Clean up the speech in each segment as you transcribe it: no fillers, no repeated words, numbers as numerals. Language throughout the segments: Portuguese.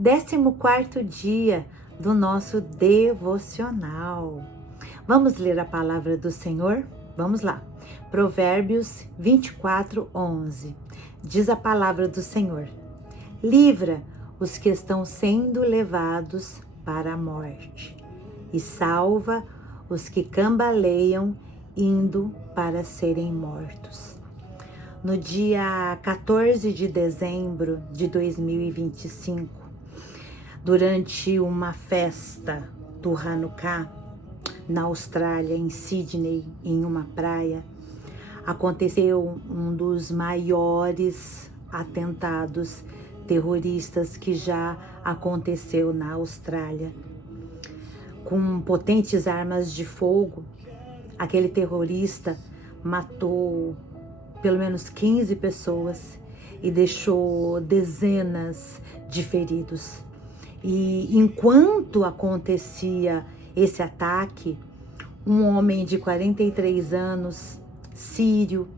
14º dia do nosso devocional. Vamos ler a palavra do Senhor? Vamos lá. Provérbios 24:11. Diz a palavra do Senhor: livra os que estão sendo levados para a morte e salva os que cambaleiam indo para serem mortos. No dia 14 de dezembro de 2025, durante uma festa do Hanukkah, na Austrália, em Sydney, em uma praia, aconteceu um dos maiores atentados terroristas que já aconteceu na Austrália. Com potentes armas de fogo, aquele terrorista matou pelo menos 15 pessoas e deixou dezenas de feridos. E enquanto acontecia esse ataque, um homem de 43 anos, sírio,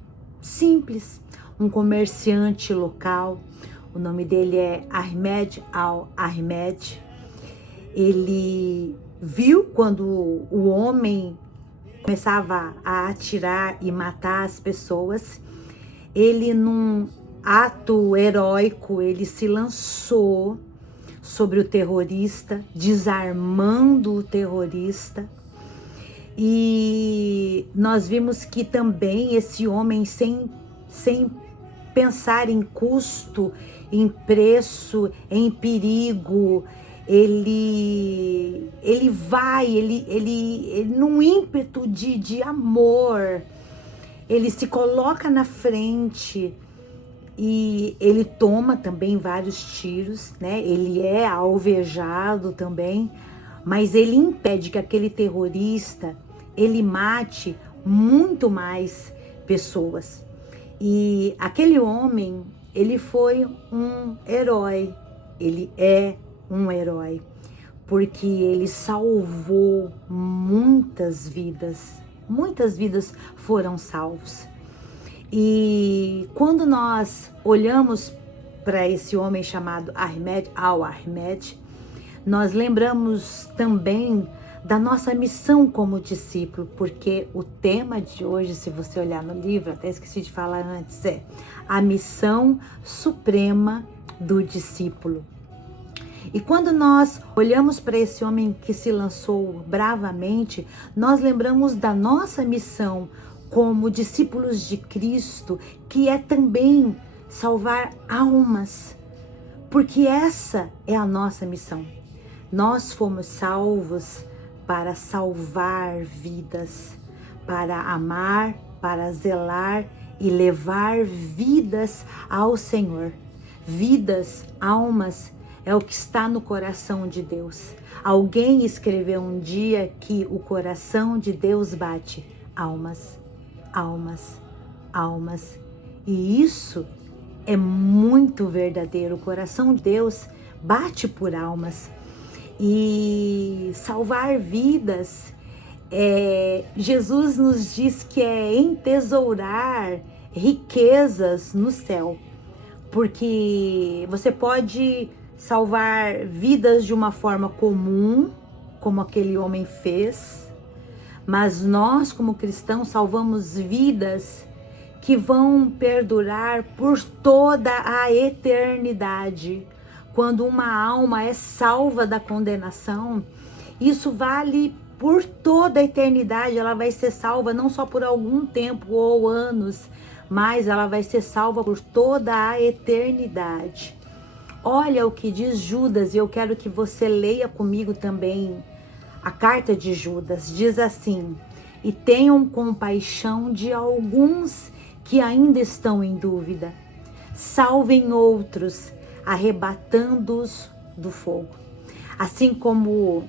simples, um comerciante local, o nome dele é Ahmed Al-Ahmed, ele viu quando o homem começava a atirar e matar as pessoas. Ele, num ato heróico, ele se lançou sobre o terrorista, desarmando o terrorista. E nós vimos que também esse homem, sem pensar em custo, em preço, em perigo, ele num ímpeto de amor, ele se coloca na frente e ele toma também vários tiros, né? Ele é alvejado também, mas ele impede que aquele terrorista, ele mate muito mais pessoas. E aquele homem, ele foi um herói, ele é um herói, porque ele salvou muitas vidas foram salvos. E quando nós olhamos para esse homem chamado Ahmed Al-Ahmed, nós lembramos também da nossa missão como discípulo, porque o tema de hoje, se você olhar no livro, até esqueci de falar antes, é a missão suprema do discípulo. E quando nós olhamos para esse homem que se lançou bravamente, nós lembramos da nossa missão como discípulos de Cristo, que é também salvar almas, porque essa é a nossa missão. Nós fomos salvos para salvar vidas, para amar, para zelar e levar vidas ao Senhor. Vidas, almas, é o que está no coração de Deus. Alguém escreveu um dia que o coração de Deus bate almas, almas, almas. E isso é muito verdadeiro. O coração de Deus bate por almas. E salvar vidas, Jesus nos diz que é entesourar riquezas no céu. Porque você pode salvar vidas de uma forma comum, como aquele homem fez, mas nós, como cristãos, salvamos vidas que vão perdurar por toda a eternidade. Quando uma alma é salva da condenação, isso vale por toda a eternidade. Ela vai ser salva não só por algum tempo ou anos, mas ela vai ser salva por toda a eternidade. Olha o que diz Judas, e eu quero que você leia comigo também a carta de Judas. Diz assim: e tenham compaixão de alguns que ainda estão em dúvida. Salvem outros, arrebatando-os do fogo. Assim como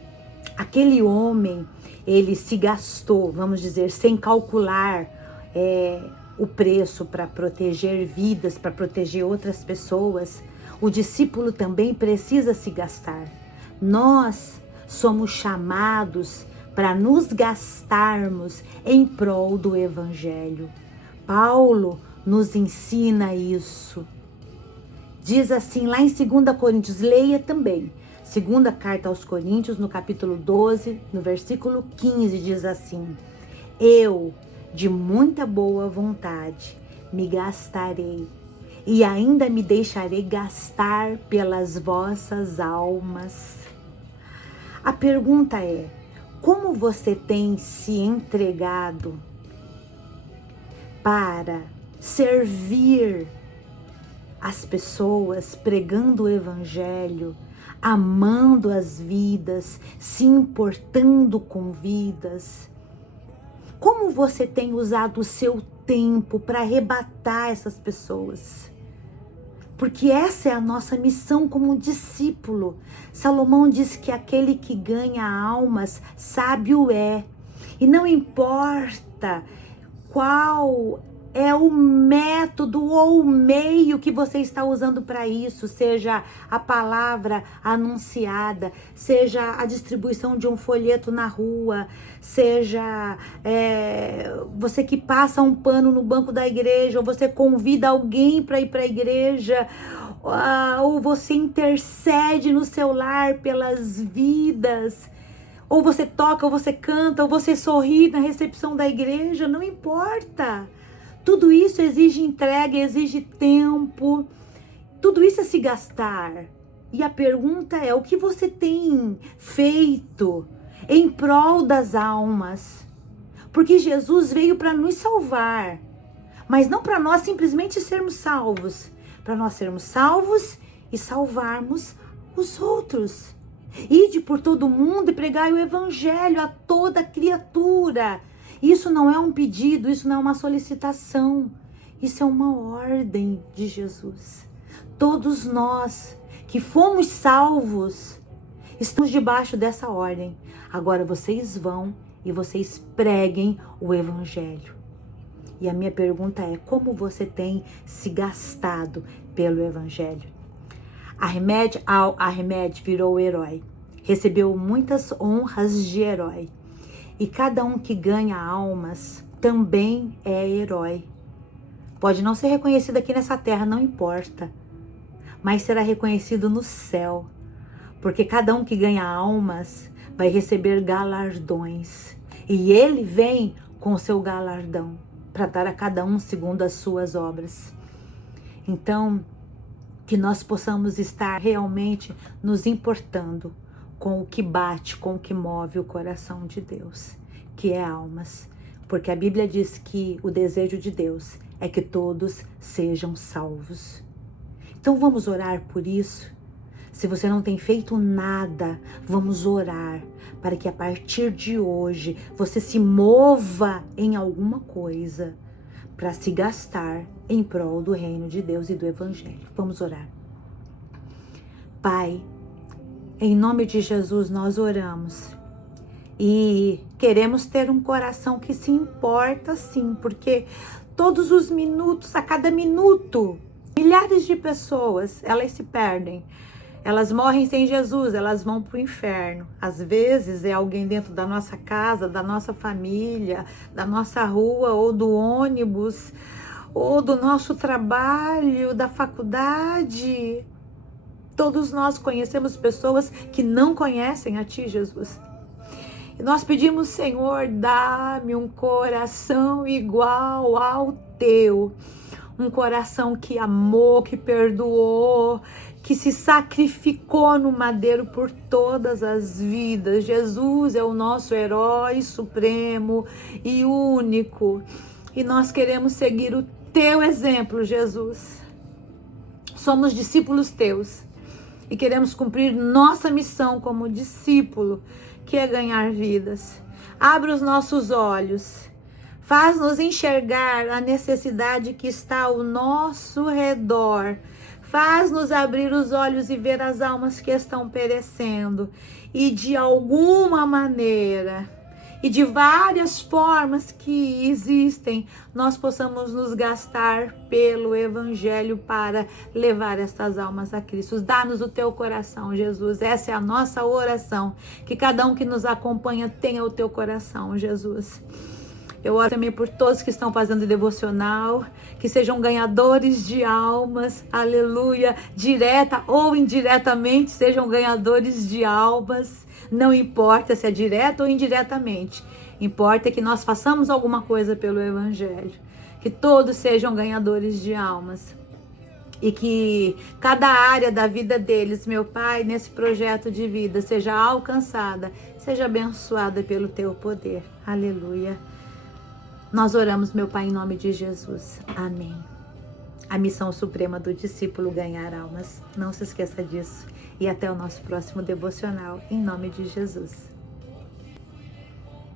aquele homem, ele se gastou, vamos dizer, sem calcular o preço para proteger vidas, para proteger outras pessoas, o discípulo também precisa se gastar. Nós somos chamados para nos gastarmos em prol do Evangelho. Paulo nos ensina isso. Diz assim, lá em 2 Coríntios, leia também. Segunda carta aos Coríntios, no capítulo 12, no versículo 15, diz assim: eu, de muita boa vontade, me gastarei e ainda me deixarei gastar pelas vossas almas. A pergunta é, como você tem se entregado para servir as pessoas, pregando o evangelho, amando as vidas, se importando com vidas? Como você tem usado o seu tempo para arrebatar essas pessoas? Porque essa é a nossa missão como discípulo. Salomão diz que aquele que ganha almas, sábio é. E não importa qual é o método ou o meio que você está usando para isso, seja a palavra anunciada, seja a distribuição de um folheto na rua, seja você que passa um pano no banco da igreja, ou você convida alguém para ir para a igreja, ou você intercede no seu lar pelas vidas, ou você toca, ou você canta, ou você sorri na recepção da igreja, não importa. Tudo isso exige entrega, exige tempo, tudo isso é se gastar. E a pergunta é, o que você tem feito em prol das almas? Porque Jesus veio para nos salvar, mas não para nós simplesmente sermos salvos, para nós sermos salvos e salvarmos os outros. Ide por todo mundo e pregai o evangelho a toda criatura. Isso não é um pedido, isso não é uma solicitação, isso é uma ordem de Jesus. Todos nós que fomos salvos, estamos debaixo dessa ordem. Agora vocês vão e vocês preguem o evangelho. E a minha pergunta é, como você tem se gastado pelo evangelho? Ahmed virou herói, recebeu muitas honras de herói. E cada um que ganha almas também é herói. Pode não ser reconhecido aqui nessa terra, não importa. Mas será reconhecido no céu. Porque cada um que ganha almas vai receber galardões. E ele vem com o seu galardão para dar a cada um segundo as suas obras. Então, que nós possamos estar realmente nos importando com o que bate, com o que move o coração de Deus, que é almas. Porque a Bíblia diz que o desejo de Deus é que todos sejam salvos. Então vamos orar por isso. Se você não tem feito nada, vamos orar para que a partir de hoje você se mova em alguma coisa para se gastar em prol do reino de Deus e do evangelho. Vamos orar. Pai, em nome de Jesus nós oramos e queremos ter um coração que se importa sim, porque todos os minutos, a cada minuto, milhares de pessoas, elas se perdem. Elas morrem sem Jesus, elas vão para o inferno. Às vezes é alguém dentro da nossa casa, da nossa família, da nossa rua, ou do ônibus, ou do nosso trabalho, da faculdade. Todos nós conhecemos pessoas que não conhecem a Ti, Jesus. E nós pedimos, Senhor, dá-me um coração igual ao Teu. Um coração que amou, que perdoou, que se sacrificou no madeiro por todas as vidas. Jesus é o nosso herói supremo e único. E nós queremos seguir o Teu exemplo, Jesus. Somos discípulos Teus. E queremos cumprir nossa missão como discípulo, que é ganhar vidas. Abre os nossos olhos. Faz-nos enxergar a necessidade que está ao nosso redor. Faz-nos abrir os olhos e ver as almas que estão perecendo. E de alguma maneira, e de várias formas que existem, nós possamos nos gastar pelo evangelho para levar estas almas a Cristo. Dá-nos o Teu coração, Jesus. Essa é a nossa oração. Que cada um que nos acompanha tenha o Teu coração, Jesus. Eu oro também por todos que estão fazendo devocional, que sejam ganhadores de almas, aleluia, direta ou indiretamente, sejam ganhadores de almas, não importa se é direto ou indiretamente, importa que nós façamos alguma coisa pelo Evangelho, que todos sejam ganhadores de almas. E que cada área da vida deles, meu Pai, nesse projeto de vida, seja alcançada, seja abençoada pelo Teu poder. Aleluia. Nós oramos, meu Pai, em nome de Jesus. Amém. A missão suprema do discípulo: ganhar almas. Não se esqueça disso. E até o nosso próximo devocional, em nome de Jesus.